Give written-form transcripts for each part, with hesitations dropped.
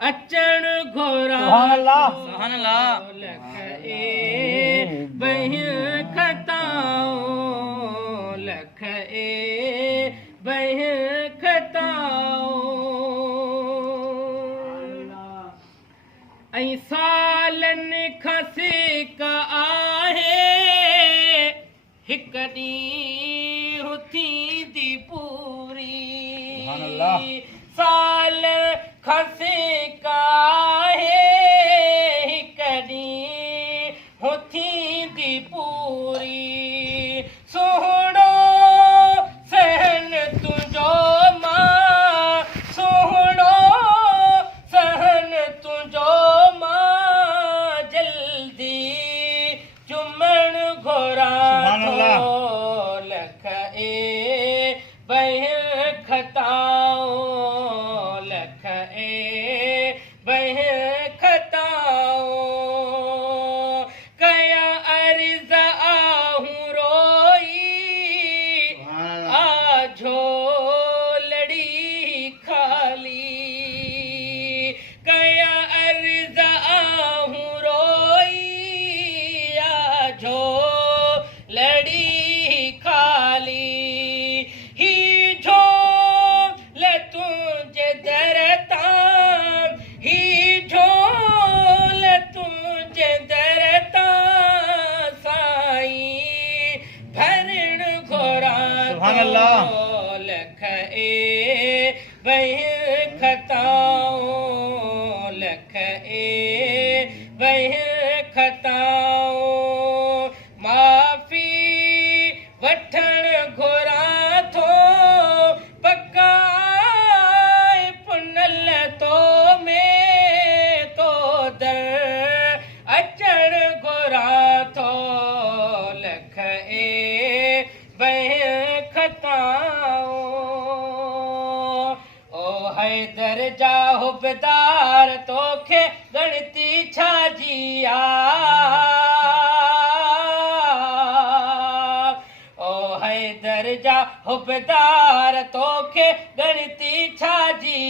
अचण घोरा सुभान अल्लाह लख ए बह खताओ लख ए बह खताओ ऐं सालनि खां सेक आहे हिक ॾींहुं थींदी पूरी साल खां सेक आहे हिक ॾींहुं थींदी पूरी सुहिणो सहन तुंहिंजो मां सुहिणो सहन तुंहिंजो मां जल्दी चुमण घुरां थो लख ए बह खताओ लख ए बह खताओ कया अर्ज़ आहूं रोई आजो लड़ी खाली कया अर्ज़ आहूं रोई आजो लड़ी खाली ही झोल तुंहिंजे दर तां ही झोल तुंहिंजे दर तां साईं भरण घुरां थो लख ए बह खताओ लख ए बह खताओ माफ़ी वठण घुरां थो पकाए पुनल तो में तो दर अचण घुरां थो लख ए बह खताओ ओ हैदर जा हुबदार तोखे गणती छाजी ओ हैदर जा हुबदार तोखे गणती छाजी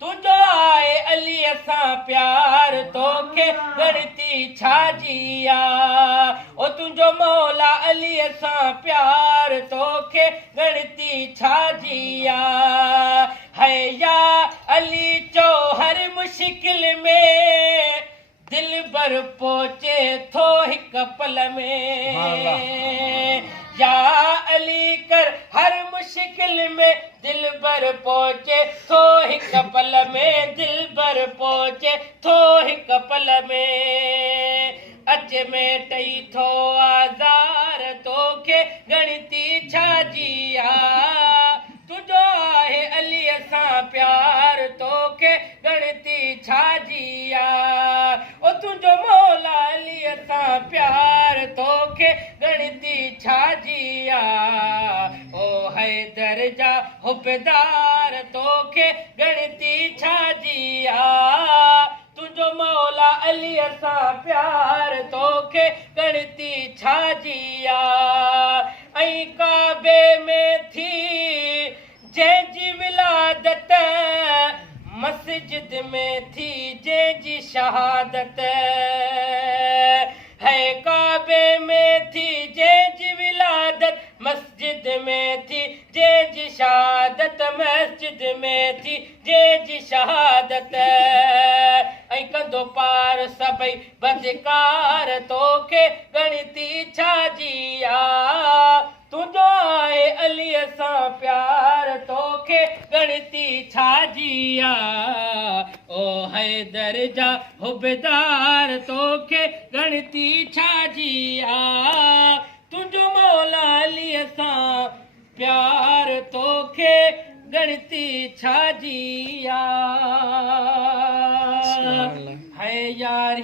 तुंहिंजो आहे अलीअ सां प्यार तोखे गणती छाजी ओ तुंहिंजो मौला अलीअ सां प्यार तोखे गणती छाजी है या अली चो हर मुश्किल में दिल भर पहुचे थो हिक पल में या अली कर हर मुश्किल में दिल भर पहुचे थो हिक पल में दिल भर पहुचे थो हिक पल में अच में टई थो आज़ार तोखे गणती छाजी तुंहिंजो आहे अलीअ सां प्यार तोखे गणती छाजी ओ तुंहिंजो मौला अलीअ सां प्यार तोखे गणती छाजी ओ हैदर जा हुबदार तोखे गणती छाजी तुंहिंजो मौला अलीअ सां प्यार तोखे गणती छाजी ऐं काबे में थी जंहिंजी विलादत मस्जिद में थी जंहिंजी शहादत है काबे में थी जंहिंजी विलादत मस्जिद में थी जंहिंजी शहादत मस्जिद में थी जंहिंजी शहादत ऐं कंदो पार सभई बदकार तोखे गणती छाजी तुंहिंजो आहे अलीअ सां प्यार तोखे गणती छाजी ओ हैदर जा हुबदार तोखे गणती छाजी तुंहिंजो मौला अलीअ सां प्यार तोखे गणती छाजी है यार।